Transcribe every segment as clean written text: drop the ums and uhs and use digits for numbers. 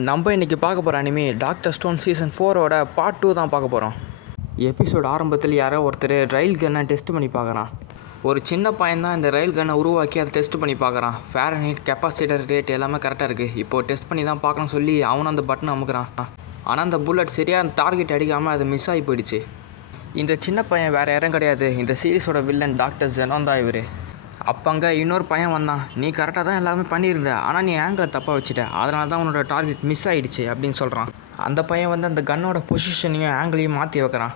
நம்ம இன்றைக்கி பார்க்க போகிற அனிமே டாக்டர் ஸ்டோன் சீசன் 4ஓட பார்ட் 2 தான் பார்க்க போகிறோம். எபிசோட் ஆரம்பத்தில் யாரோ ஒருத்தர் ரயில் கன்னை டெஸ்ட் பண்ணி பார்க்குறான். ஒரு சின்ன பையன் தான் இந்த ரயில் கன்னை உருவாக்கி அதை டெஸ்ட் பண்ணி பார்க்குறான். ஃபேரனைட், கெப்பாசிட்டர், ரேட் எல்லாமே கரெக்டாக இருக்குது. இப்போது டெஸ்ட் பண்ணி தான் பார்க்கணும்னு சொல்லி அவனும் அந்த பட்டனை அமுக்குறான். ஆனால் அந்த புல்லட் சரியாக அந்த டார்கெட் அடிக்காமல் அது மிஸ் ஆகி போயிடுச்சு. இந்த சின்ன பையன் வேறு யாரும் கிடையாது, இந்த சீரீஸோட வில்லன் டாக்டர் ஜெனோன் தான் இவர். அப்போ அங்கே இன்னொரு பையன் வந்தான். நீ கரெக்டாக தான் எல்லாமே பண்ணியிருந்த, ஆனால் நீ ஆங்கிளை தப்பாக வச்சுட்ட, அதனால தான் உன்னோட டார்கெட் மிஸ் ஆகிடுச்சு அப்படின்னு சொல்கிறான். அந்த பையன் வந்து அந்த கன்னோட பொசிஷனையும் ஆங்கிளையும் மாற்றி வைக்கிறான்.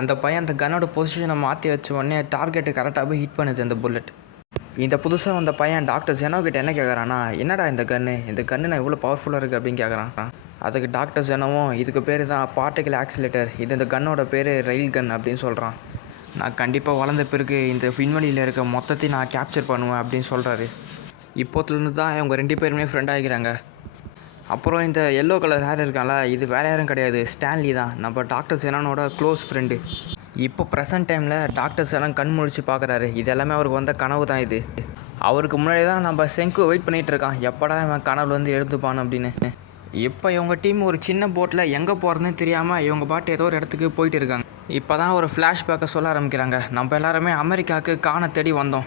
அந்த பையன் அந்த கன்னோட பொசிஷனை மாற்றி வச்ச உடனே டார்கெட்டு கரெக்டாக போய் ஹிட் பண்ணுது அந்த புல்லட். இந்த புதுசாக வந்த பையன் டாக்டர் ஜெனோ கிட்ட என்ன கேட்குறான்னா, என்னடா இந்த கன்று நான் இவ்வளோ பவர்ஃபுல்லாக இருக்குது அப்படின்னு கேட்குறான். அதுக்கு டாக்டர் ஜெனோவும் இதுக்கு பேர் தான் பார்ட்டிகல் ஆக்சிலேட்டர், இது இந்த கன்னோட பேர் ரயில் கன் அப்படின்னு சொல்கிறான். நான் கண்டிப்பாக வளர்ந்த பிறகு இந்த விண்வெளியில் இருக்க மொத்தத்தையும் நான் கேப்சர் பண்ணுவேன் அப்படின்னு சொல்கிறாரு. இப்போத்துலேருந்து தான் இவங்க 2 பேருமே ஃப்ரெண்ட் ஆகிக்கிறாங்க. அப்புறம் இந்த எல்லோ கலர் ஹேர் இருக்கான்ல, இது வேறு யாரும் கிடையாது, ஸ்டான்லி தான், நம்ம டாக்டர் ஜெனோனோட க்ளோஸ் ஃப்ரெண்டு. இப்போ ப்ரெசன்ட் டைமில் டாக்டர் ஜெனோன் கண் முழிச்சு பார்க்குறாரு. இது எல்லாமே அவருக்கு வந்த கனவு தான். இது அவருக்கு முன்னாடி தான் நம்ம செங்கு வெயிட் பண்ணிகிட்டு இருக்கான், எப்படா இவன் கனவுல வந்து எழுந்துப்பான் அப்படின்னு. இப்போ இவங்க டீம் ஒரு சின்ன போட்டில் எங்கே போகிறதுன்னு தெரியாமல் இவங்க பாட்டு ஏதோ ஒரு இடத்துக்கு போயிட்டு இருக்காங்க. இப்போ தான் ஒரு ஃப்ளாஷ்பேக்கை சொல்ல ஆரம்பிக்கிறாங்க. நம்ம எல்லாருமே அமெரிக்காவுக்கு காண தேடி வந்தோம்.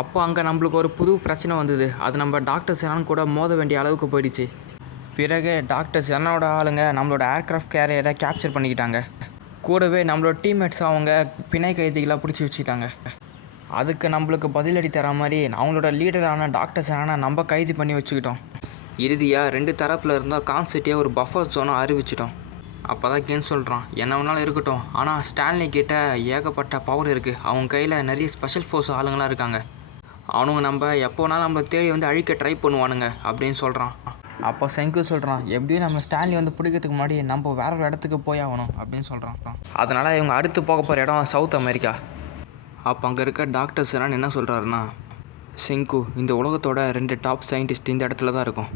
அப்போ அங்கே நம்மளுக்கு ஒரு புது பிரச்சனை வந்தது. அது நம்ம டாக்டர் ஜெனான் கூட மோத வேண்டிய அளவுக்கு போயிடுச்சு. பிறகு டாக்டர் ஜெனானோட ஆளுங்க நம்மளோட ஏர்க்ராஃப்ட் கேரியரை கேப்சர் பண்ணிக்கிட்டாங்க. கூடவே நம்மளோட டீம்மேட்ஸ் அவங்க பிணை கைதிகளாக பிடிச்சி வச்சுக்கிட்டாங்க. அதுக்கு நம்மளுக்கு பதிலடி தர மாதிரி அவங்களோட லீடரான டாக்டர் ஜெனானை நம்ம கைது பண்ணி வச்சுக்கிட்டோம். இறுதியாக 2 தரப்பில் இருந்தால் கான்செப்டியாக ஒரு பஃபர் ஜோனை அறிவிச்சிட்டோம். அப்போ தான் கேன் சொல்கிறான், என்ன வேணாலும் இருக்கட்டும், ஆனால் ஸ்டான்லி கிட்ட ஏகப்பட்ட பவர் இருக்குது, அவங்க கையில் நிறைய ஸ்பெஷல் ஃபோர்ஸ் ஆளுங்களாம் இருக்காங்க, அவனுங்க நம்ம எப்போ வேணாலும் நம்ம தேடி வந்து அழிக்க ட்ரை பண்ணுவானுங்க அப்படின்னு சொல்கிறான். அப்போ செங்கு சொல்கிறான், எப்படியும் நம்ம ஸ்டான்லி வந்து பிடிக்கிறதுக்கு முன்னாடி நம்ம வேற ஒரு இடத்துக்கு போய் ஆகணும் அப்படின்னு சொல்கிறான். அதனால் இவங்க அடுத்து போக போகிற இடம் சவுத் அமெரிக்கா. அப்போ அங்கே இருக்க டாக்டர் ஜெனான் என்ன சொல்கிறாருன்னா, செங்கு, இந்த உலகத்தோட 2 டாப் சயின்டிஸ்ட் இந்த இடத்துல தான் இருக்கும்.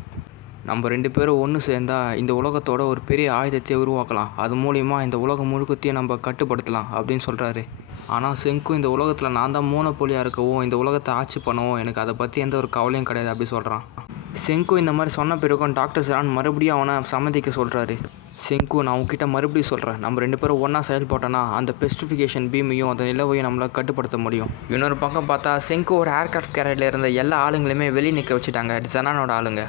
நம்ம 2 பேரும் ஒன்று சேர்ந்தால் இந்த உலகத்தோட ஒரு பெரிய ஆயுதத்தை உருவாக்கலாம், அது மூலிமா இந்த உலகம் முழுக்கத்தையும் நம்ம கட்டுப்படுத்தலாம் அப்படின்னு சொல்கிறாரு. ஆனால் செங்கு, இந்த உலகத்தில் நான் தான் மோனோபோலியாக இருக்கவும் இந்த உலகத்தை ஆட்சி பண்ணவும் எனக்கு அதை பற்றி எந்த ஒரு கவலையும் கிடையாது அப்படி சொல்கிறான். செங்கு இந்த மாதிரி சொன்ன பிறகும் டாக்டர் ஜெனான் மறுபடியும் அவனை சம்மதிக்க சொல்கிறாரு. செங்கு, நான் உங்ககிட்ட மறுபடியும் சொல்கிறேன், நம்ம 2 பேரும் ஒன்றா செயல்பட்டோன்னா அந்த பெஸ்டிஃபிகேஷன் பீமையும் அந்த நிலவையும் நம்மளை கட்டுப்படுத்த முடியும். இன்னொரு பக்கம் பார்த்தா செங்கு ஒரு ஏர்க்ராஃப்ட் கேரியரில் இருந்த எல்லா ஆளுங்களையுமே வெளியே நிற்க வச்சுட்டாங்க, ஜெனானோட ஆளுங்க.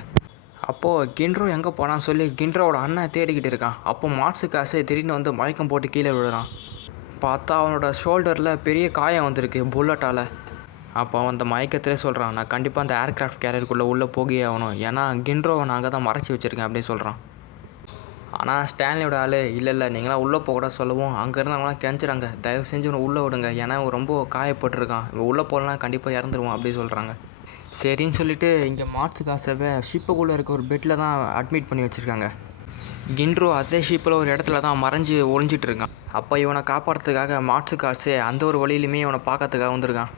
அப்போது கின்ரோ எங்கே போனான்னு சொல்லி கின்ரோவோட அண்ணன் தேடிக்கிட்டு இருக்கான். அப்போ மாட்சுகாசு திடீர்னு வந்து மயக்கம் போட்டு கீழே விழுறான். பார்த்தா அவனோட ஷோல்டரில் பெரிய காயம் வந்திருக்கு புல்லட்டால். அப்போ அவன் அந்த மயக்கத்திலே சொல்கிறான், நான் கண்டிப்பாக அந்த ஏர்க்ராஃப்ட் கேரியருக்குள்ளே உள்ளே போகவே ஆகணும், ஏன்னா கின்ரோவை நான் அங்கே தான் மறைச்சி வச்சுருக்கேன் அப்படின்னு சொல்கிறான். ஆனால் ஸ்டான்லியோட ஆள், இல்லை நீங்களாம் உள்ளே போகக்கூட சொல்லவும் அங்கேருந்து அவங்களாம் கெஞ்சுறாங்க, தயவு செஞ்சு உன்னை உள்ளே விடுங்க, ஏன்னா ரொம்ப காயப்பட்டுருக்கான், இவன் உள்ளே போகலாம் கண்டிப்பாக இறந்துருவான் அப்படின்னு சொல்கிறாங்க. சரின்னு சொல்லிவிட்டு இங்கே மாட்சுகாசவை ஷிப்புக்குள்ளே இருக்க ஒரு பெட்டில் தான் அட்மிட் பண்ணி வச்சுருக்காங்க. கின்ரோ அதே ஷிப்பில் ஒரு இடத்துல தான் மறைஞ்சு ஒழிஞ்சிட்டு இருக்கான். அப்போ இவனை காப்பாற்றுறதுக்காக மாட்சுகாசே அந்த ஒரு வழியிலுமே இவனை பார்க்கறதுக்காக வந்திருக்கான்.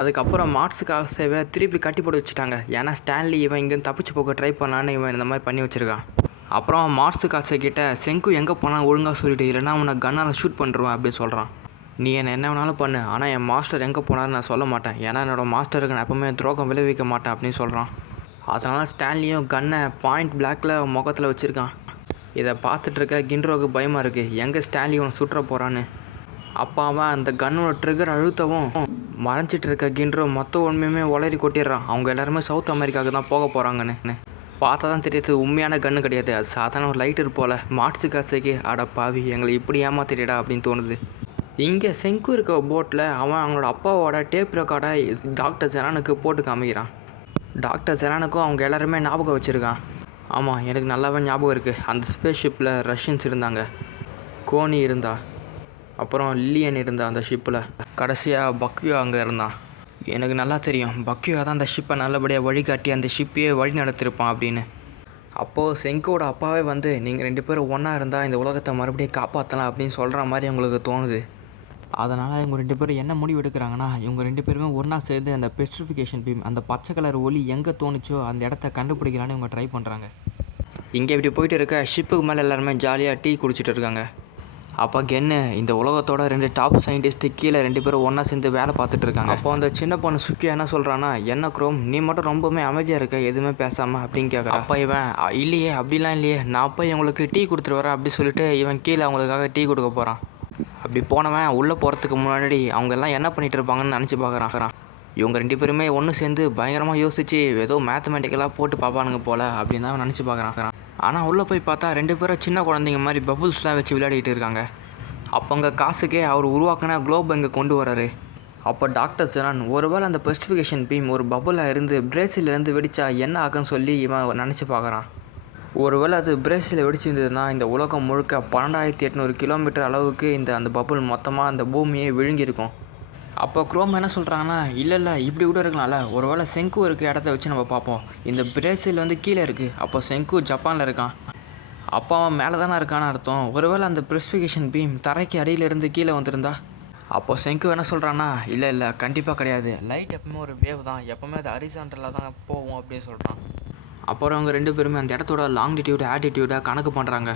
அதுக்கப்புறம் மாட்சுகாசவை திருப்பி கட்டி போட்டு வச்சுட்டாங்க, ஏன்னா ஸ்டான்லி இவன் இங்கேருந்து தப்பிச்சு போக ட்ரை பண்ணலான்னு இவன் இந்த மாதிரி பண்ணி வச்சுருக்கான். அப்புறம் மாட்சுகாசை கிட்ட செங்கு எங்கே போனாலும் ஒழுங்காக சொல்லிட்டு, இல்லைனா அவனை கன்னால் ஷூட் பண்ணுருவேன் அப்படின்னு சொல்கிறான். நீ என்ன வேணாலும் பண்ணு, ஆனால் என் மாஸ்டர் எங்கே போனார்னு நான் சொல்ல மாட்டேன், ஏன்னா என்னோடய மாஸ்டருக்கு நான் எப்போவுமே துரோகம் விளைவிக்க மாட்டேன் அப்படின்னு சொல்கிறான். அதனால் ஸ்டான்லியும் கன்னை பாயிண்ட் பிளாக்கில் முகத்தில் வச்சுருக்கான். இதை பார்த்துட்ருக்க கின்ரோவுக்கு பயமாக இருக்குது, எங்கே ஸ்டான்லி அவனை சுட்டுற போகிறான்னு. அப்போ அவன் அந்த கன்னோட ட்ரிகர் அழுத்தவும் மறைஞ்சிட்டு இருக்க கின்ரோ மொத்த உண்மையுமே உளறி கொட்டிடுறான். அவங்க எல்லாருமே சவுத் அமெரிக்காவுக்கு தான் போக போகிறாங்கன்னு. பார்த்தா தான் தெரியுது உண்மையான கன்று கிடையாது, அது சாதாரண ஒரு லைட்டர் போல். மாட்சுகாசைக்கு அட பாவி, எங்களை இப்படி ஏமாத்திடா அப்படின்னு தோணுது. இங்கே செங்கு இருக்க போட்டில் அவன் அவங்களோட அப்பாவோட டேப் ரெக்கார்டை டாக்டர் ஜெனானுக்கு போட்டு காமிக்கிறான். டாக்டர் ஜெனானுக்கும் அவங்க எல்லாருமே ஞாபகம் வச்சுருக்கான். ஆமாம், எனக்கு நல்லாவே ஞாபகம் இருக்குது, அந்த ஸ்பேஸ் ஷிப்பில் ரஷ்யன்ஸ் இருந்தாங்க, கோனி இருந்தா, அப்புறம் லில்லியன் இருந்தா அந்த ஷிப்பில், கடைசியாக பக்யூ அங்கே இருந்தான். எனக்கு நல்லா தெரியும், பக்யூ தான் அந்த ஷிப்பை நல்லபடியாக வழிகாட்டி அந்த ஷிப்பையே வழி நடத்திருப்பான் அப்படின்னு. அப்போது செங்கோட அப்பாவே வந்து நீங்கள் 2 பேரும் ஒன்றா இருந்தால் இந்த உலகத்தை மறுபடியும் காப்பாற்றலாம் அப்படின்னு சொல்கிற மாதிரி அவங்களுக்கு தோணுது. அதனால் இவங்க 2 பேரும் என்ன முடிவு எடுக்கிறாங்கன்னா, இவங்க 2 பேருமே ஒன்றா சேர்ந்து அந்த பெஸ்டிஃபிகேஷன் பீம், அந்த பச்சை கலர் ஒளி எங்கே தோணுச்சோ அந்த இடத்த கண்டுபிடிக்கலான்னு இவங்க ட்ரை பண்ணுறாங்க. இங்கே இப்படி போயிட்டு இருக்க ஷிப்புக்கு மேலே எல்லாருமே ஜாலியாக டீ குடிச்சிட்டு இருக்காங்க. அப்போ கென்னு இந்த உலகத்தோட 2 டாப் சயின்டிஸ்ட்டு கீழே 2 பேரும் ஒன்றா சேர்ந்து வேலை பார்த்துட்டு இருக்காங்க. அப்போ அந்த சின்ன பொண்ணு சுக்கி என்ன சொல்கிறான்னா, என்ன குரோம் நீ மட்டும் ரொம்பவுமே அமைதியாக இருக்க எதுவுமே பேசாமல் அப்படின்னு கேட்குறான். அப்போ இவன் இல்லையே அப்படிலாம் இல்லையே, நான் போய் உங்களுக்கு டீ கொடுத்துட்டு வரேன் அப்படி சொல்லிட்டு இவன் கீழே அவங்களுக்காக டீ கொடுக்க போகிறான். அப்படி போனவன் உள்ளே போகிறதுக்கு முன்னாடி அவங்க எல்லாம் என்ன பண்ணிகிட்டு இருப்பாங்கன்னு நினச்சி பார்க்குறான். இவங்க 2 பேருமே ஒன்று சேர்ந்து பயங்கரமாக யோசித்து ஏதோ மேத்தமெட்டிக்கலாக போட்டு பார்ப்பானுங்க போல் அப்படின்னு தான் நினச்சி பார்க்குறான். ஆனால் உள்ளே போய் பார்த்தா 2 பேரும் சின்ன குழந்தைங்க மாதிரி பபுள்ஸ்லாம் வச்சு விளையாடிட்டு இருக்காங்க. அப்போ அங்கே காசுக்கே அவர் உருவாக்கின குளோப் இங்கே கொண்டு வராரு. அப்போ டாக்டர் ஜெனான் ஒருவேளை அந்த பெஸ்டிஃபிகேஷன் பீம் ஒரு பபுளாக இருந்து பிரேசிலேருந்து வெடித்தா என்ன ஆகுன்னு சொல்லி இவன் நினச்சி பார்க்குறான். ஒருவேளை அது பிரேசில் வெடிச்சிருந்ததுன்னா இந்த உலகம் முழுக்க 12,800 கிலோமீட்டர் அளவுக்கு அந்த பபுள் மொத்தமாக அந்த பூமியை விழுங்கியிருக்கும். அப்போ குரோம் என்ன சொல்கிறாங்கன்னா, இல்லை இப்படி கூட இருக்கலாம்ல, ஒருவேளை செங்கு இருக்க இடத்த வச்சு நம்ம பார்ப்போம். இந்த பிரேசில் கீழே இருக்குது, அப்போ செங்கு ஜப்பானில் இருக்கான், அப்போ அவன் மேலே தானே இருக்கான்னு அர்த்தம். ஒருவேளை அந்த பெசிஃபிகேஷன் பீம் தரைக்கு அடியிலேருந்து கீழே வந்திருந்தா, அப்போ செங்கு என்ன சொல்கிறான்னா, இல்லை கண்டிப்பாக கிடையாது, லைட் எப்பவுமே ஒரு வேவ் தான், எப்போவுமே அது ஹரிசாண்டலில் தான் போவோம் அப்படின்னு சொல்கிறான். அப்புறம் அவங்க 2 பேருமே அந்த இடத்தோட லாங்கிடியூட் ஆட்டிடியூடை கணக்கு பண்ணுறாங்க.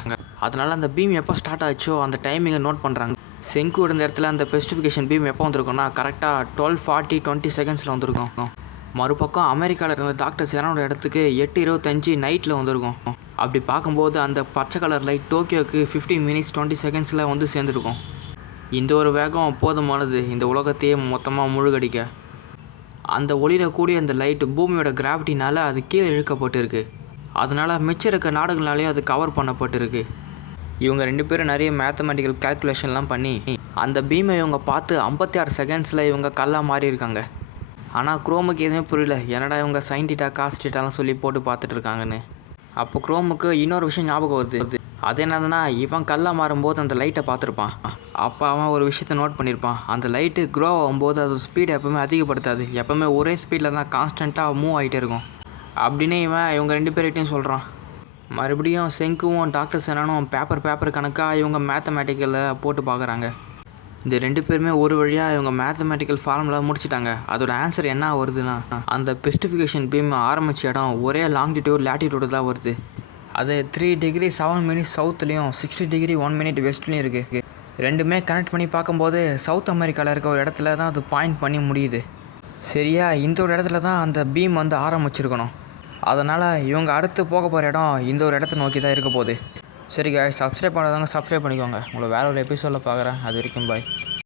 அதனால் அந்த பீம் எப்போ ஸ்டார்ட் ஆச்சோ அந்த டைமிங்கை நோட் பண்ணுறாங்க. செங்கு இருந்த இடத்துல அந்த பெசிஃபிகேஷன் பீம் எப்போ வந்திருக்கும்னா கரெக்டாக 12:40 20 வந்திருக்கும். மறுபக்கம் அமெரிக்காவில் இருந்த டாக்டர் ஜெனானோட இடத்துக்கு 8:25 நைட்டில் வந்திருக்கும். அப்படி பார்க்கும்போது அந்த பச்சை கலர் லைட் டோக்கியோக்கு 15 minutes 20 வந்து சேர்ந்துருக்கும். இந்த ஒரு வேகம் போதுமானது இந்த உலகத்தையே மொத்தமாக முழுகடிக்க. அந்த ஒளிரக்கூடிய அந்த லைட்டு பூமியோட கிராவிட்டினால் அது கீழே இழுக்கப்பட்டிருக்கு. அதனால் மிச்சம் இருக்க நாடுகளாலேயும் அது கவர் பண்ணப்பட்டிருக்கு. இவங்க 2 பேரும் நிறைய மேத்தமெட்டிக்கல் கேல்குலேஷன்லாம் பண்ணி அந்த பீமை இவங்க பார்த்து 56 செகண்ட்ஸில் இவங்க கல்லாக மாறி இருக்காங்க. ஆனால் குரோமுக்கு எதுவுமே புரியல, என்னடா இவங்க சைன்டிட்டா காஸ்டிட்டாலாம் சொல்லி போட்டு பார்த்துட்டு இருக்காங்கன்னு. அப்போ குரோமுக்கு இன்னொரு விஷயம் ஞாபகம் வருது. அது என்னதுன்னா, இவன் கல்லாக மாறும்போது அந்த லைட்டை பார்த்துருப்பான். அப்போ அவன் ஒரு விஷயத்தை நோட் பண்ணியிருப்பான், அந்த லைட்டு க்ரோ ஆகும்போது அது ஸ்பீடை எப்போவுமே அதிகப்படுத்தாது, எப்போவுமே ஒரே ஸ்பீடில் தான் கான்ஸ்டண்ட்டாக மூவ் ஆகிட்டே இருக்கும் அப்படின்னு இவங்க 2 பேர்கிட்டையும் சொல்கிறான். மறுபடியும் செங்குவும் டாக்டர் ஜெனானும் பேப்பர் கணக்காக இவங்க மேத்தமெட்டிக்கலில் போட்டு பார்க்குறாங்க. இந்த 2 பேருமே ஒரு வழியாக இவங்க மேத்தமெட்டிக்கல் ஃபார்முலா முடிச்சிட்டாங்க. அதோட ஆன்சர் என்ன வருதுன்னா, அந்த பெசிஃபிகேஷன் பீம் ஆரம்பித்த இடம் ஒரே லாங்கிடியூட் லேட்டிடியூடு தான் வருது. அது 3 degree 7 minutes சவுத்துலேயும் 60 degree 1 minute வெஸ்ட்லேயும் இருக்குது. ரெண்டுமே கனெக்ட் பண்ணி பார்க்கும்போது சவுத் அமெரிக்காவில் இருக்க ஒரு இடத்துல தான் அது பாயிண்ட் பண்ணி முடியுது. சரியா இந்த ஒரு இடத்துல தான் அந்த பீம் ஆரம்பிச்சிருக்கணும். அதனால் இவங்க அடுத்து போக போகிற இடம் இந்த ஒரு இடத்த நோக்கி தான் இருக்க போகுது. சரி காய்ஸ், சப்ஸ்கிரைப் பண்ணாதவங்க சப்ஸ்கிரைப் பண்ணிக்கோங்க. உங்களை வேறு ஒரு எபிசோடில் பார்க்குறேன். அது வரைக்கும் பாய்.